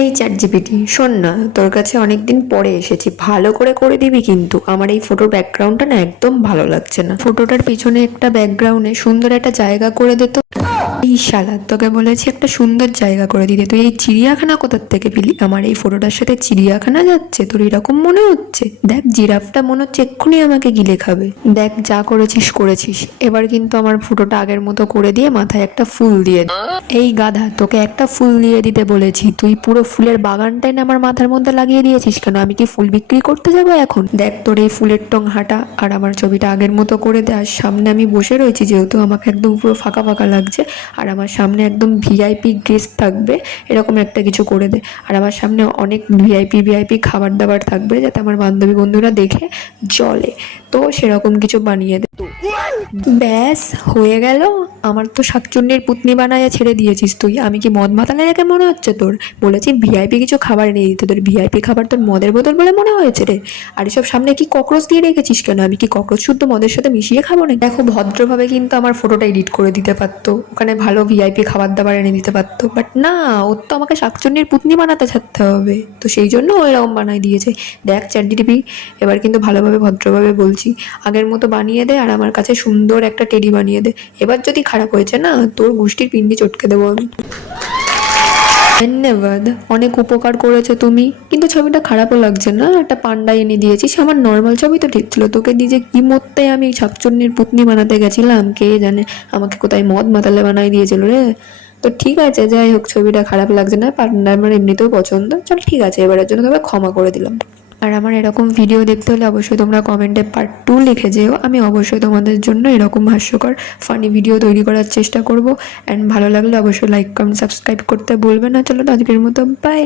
এই চ্যাটজিপিটি, শোন না, তোর কাছে অনেকদিন পরে এসেছি, ভালো করে করে দিবি কিন্তু। আমার এই ফটোর ব্যাকগ্রাউন্ডটা না একদম ভালো লাগছে না। ফটোটার পিছনে একটা ব্যাকগ্রাউন্ডে সুন্দর একটা জায়গা করে দে তো। এই শালা, তোকে বলেছি একটা সুন্দর জায়গা করে দিতে, তুই এই চিড়িয়াখানা কোথার থেকে পেলি? আমার এই ফটোটার সাথে চিড়িয়াখানা যাচ্ছে? তোর এরকম মনে হচ্ছে? দেখ, জিরাফটা মনে হচ্ছে এক্ষুনি আমাকে গিলে খাবে। দেখ, যা করেছিস করেছিস, এবার কিন্তু আমার ফটোটা আগের মতো করে দিয়ে মাথায় একটা ফুল দিয়ে দে। এই গাধা, তোকে একটা ফুল দিয়ে দিতে বলেছি, তুই পুরো ফুলের বাগানটাই না আমার মাথার মধ্যে লাগিয়ে দিয়েছিস কেন? আমি কি ফুল বিক্রি করতে যাবো এখন? দেখ, তোর এই ফুলের টং হাঁটা আর আমার ছবিটা আগের মতো করে দে। আর সামনে আমি বসে রয়েছি, যেহেতু আমাকে একদম পুরো ফাঁকা ফাঁকা লাগছে, আর আমার সামনে একদম ভিআইপি গেস্ট থাকবে, এরকম একটা কিছু করে দে। আর আমার সামনে অনেক ভিআইপি খাবার দাবার থাকবে, যাতে আমার বান্ধবী বন্ধুরা দেখে জলে, তো সেরকম কিছু বানিয়ে দে। ব্যাস হয়ে গেল। আমার তো শাকচুন্নির পুতনি বানায় ছেড়ে দিয়েছিস তুই। আমি কি মদ মাতালে রেখে মনে হচ্ছে তোর? বলেছি ভিআইপি কিছু খাবার এনে দিতে, তোর ভিআইপি খাবার তোর মদের বোতল বলে মনে হয়েছে রে? আর এসব সামনে কি ককরোচ দিয়ে রেখেছিস কেন? আমি কি ককরোচ শুদ্ধ মদের সাথে মিশিয়ে খাবো না? দেখো, ভদ্রভাবে কিন্তু আমার ফটোটা এডিট করে দিতে পারতো, ওখানে ভালো ভিআইপি খাবার দাবার এনে দিতে পারতো, বাট না, ওর তো আমাকে শাকচুন্নির পুতনি বানাতে ছাড়তে হবে, তো সেই জন্য ও এরকম বানাই দিয়েছে। দেখ চ্যাটজিপিটি, এবার কিন্তু ভালোভাবে ভদ্রভাবে বলছি, আগের মতো বানিয়ে দে আর আমার কাছে সুন্দর একটা টেডি বানিয়ে দে। এবার যদি খারাপ হয়েছে না, তোর গোষ্ঠীর পিন্ডি চটকে দেবো আমি। ধন্যবাদ, অনেক উপকার করেছো তুমি, কিন্তু ছবিটা খারাপও লাগছে না। একটা পান্ডা এনে দিয়েছিস, আমার নর্মাল ছবি তো ঠিক ছিল, তোকে দিয়ে যে কি মরতে আমি শাকচুন্নির পুতনি বানাতে গেছিলাম, কে জানে আমাকে কোথায় মদ মাতালে বানাই দিয়েছিল রে। তো ঠিক আছে, যাই হোক, ছবিটা খারাপ লাগছে না, পান্ডা আমার এমনিতেও পছন্দ। চল ঠিক আছে, এবারের জন্য তবে ক্ষমা করে দিলাম। আর আমার এরকম ভিডিও দেখতে হলে অবশ্যই তোমরা কমেন্টে পার্ট 2 লিখে যেও। আমি অবশ্যই তোমাদের জন্য এরকম হাস্যকর ফানি ভিডিও তৈরি করার চেষ্টা করব। অ্যান্ড ভালো লাগলে অবশ্যই লাইক কমেন্ট সাবস্ক্রাইব করতে ভুলবে না। চলো, আজকের মতো বাই।